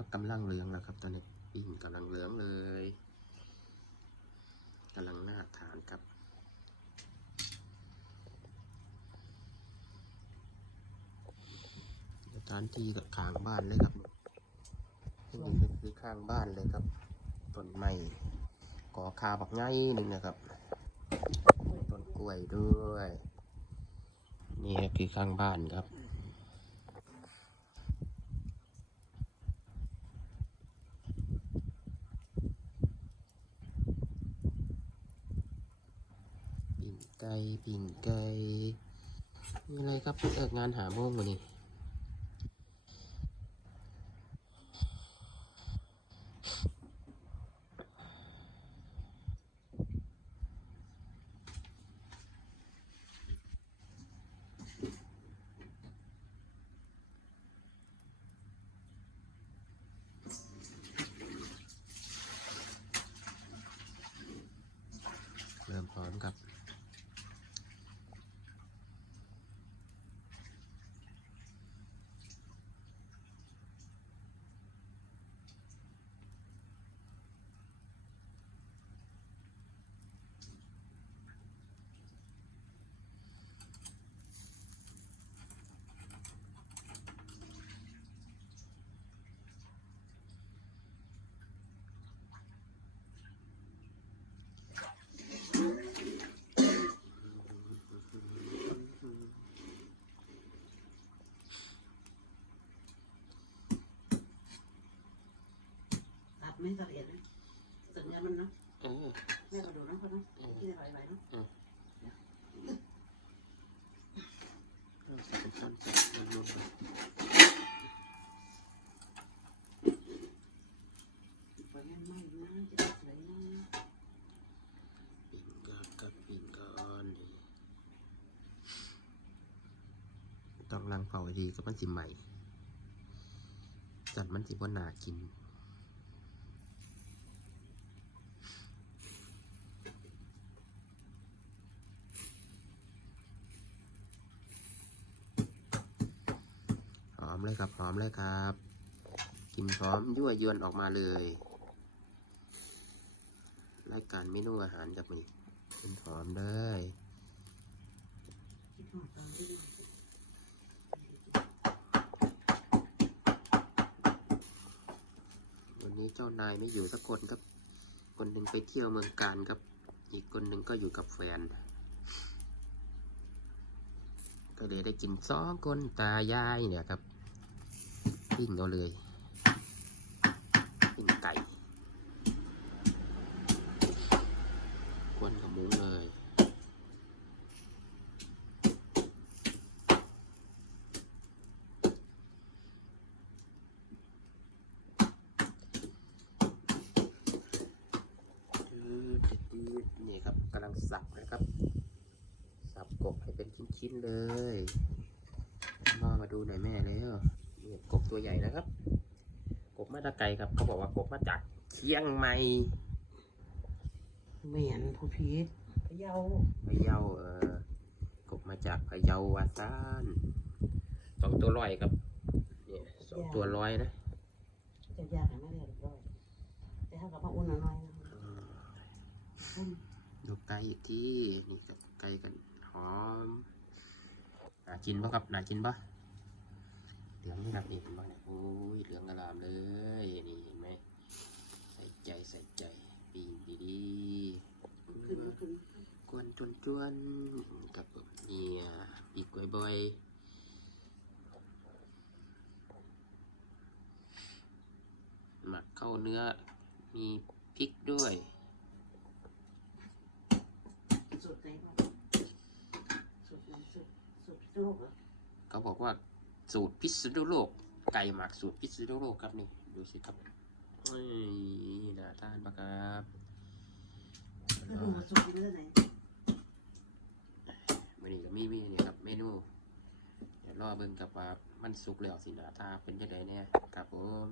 ครับกำลังเหลืองแล้วครับตอนนี้ปิ้งกำลังเหลืองเลยกำลังน่าทานครับสถานที่กับข้างบ้านเลยครับนี่ก็คือข้างบ้านเลยครับต้นไม้ก่อคาบักไงหนึ่งนะครับต้นกล้วยด้วย นี่คือข้างบ้านครับ ปิ่ง ไก่ปิ่งไก่มีอะไรครับเลิกงานหาโมงวันนี้เริ่มพร้อมครับ ตัด ไม่ละเอียดนะสุดเนื้อมันเนาะเออแม่ก็ดูเนาะเขาเนาะที่ไหนไหวเนาะใส่เป็นชั้นใส่มันลงไปไว้งั้นไม่นะจะได้สวยนะปิ่งก่อนครับปิ่งก่อนนี่ต้องล้างเผาให้ดีก็มันสิใหม่จัดมันสิบ่น่ากิน มเลยครับหอมเลยครับกลินหอมยั่วยวนออกมาเลยรายการเมนูอาหารกับนี่กลินหอมเลยคิดหอดตอนที่วันนี้เจ้านายไม่อยู่สักคนครับ คนหนึ่งไปเที่ยวเมืองการครับ อีกคนหนึ่งก็อยู่กับแฟนก็เลยได้กินสองคนตายายเนี่ยครับ ปิ้งเอาเลยปิ้งไก่ควนกับหมูเลยยืดยืดนี่ครับกำลังสับนะครับ สับกบให้เป็นชิ้นๆเลยมามาดูหน่อยแม่แล้ว กบตัวใหญ่นะครับ กบมาตะไกครับเขาบอกว่ากบมาจากเชียงใหม่เหมียนผู้พีชพะเยาพะเยาเออกบมาจากพะเยาวาซานสองตัวร้อยครับเนี่ยสองตัวร้อยนะจะยากไหมไม่ได้หรอกแต่ถ้ากับมาอุ่นน้อยนะอืมดูไก่อีกที่นี่ครับไก่กันหอมน่ากินปะครับน่ากินปะ เหลืองนี่ครับนี่เห็นปะเนี่ยโอ้ยเหลืองอลามเลยนี่เห็นไหมใส่ใจใส่ใจปีนดีขึ้นขึ้นๆกวนจวนจวนๆครับเนี่ยปีกกล้วยบอยหมักเข้าเนื้อมีพริกด้วยสดไหนสดสดสดโลกเหรอเขาบอกว่า สูตรพิษณุโลก ไก่หมักสูตรพิษณุโลกครับนี่ ดูสิครับนี่นะท่านปะครับก็ดูสุดที่ไหนวันนี้ก็มีมีนี่ครับเมนู เดี๋ยวรอเบิ่งกับว่ามันสุกแล้วสินาตาเป็นยังไงเนี่ยครับผม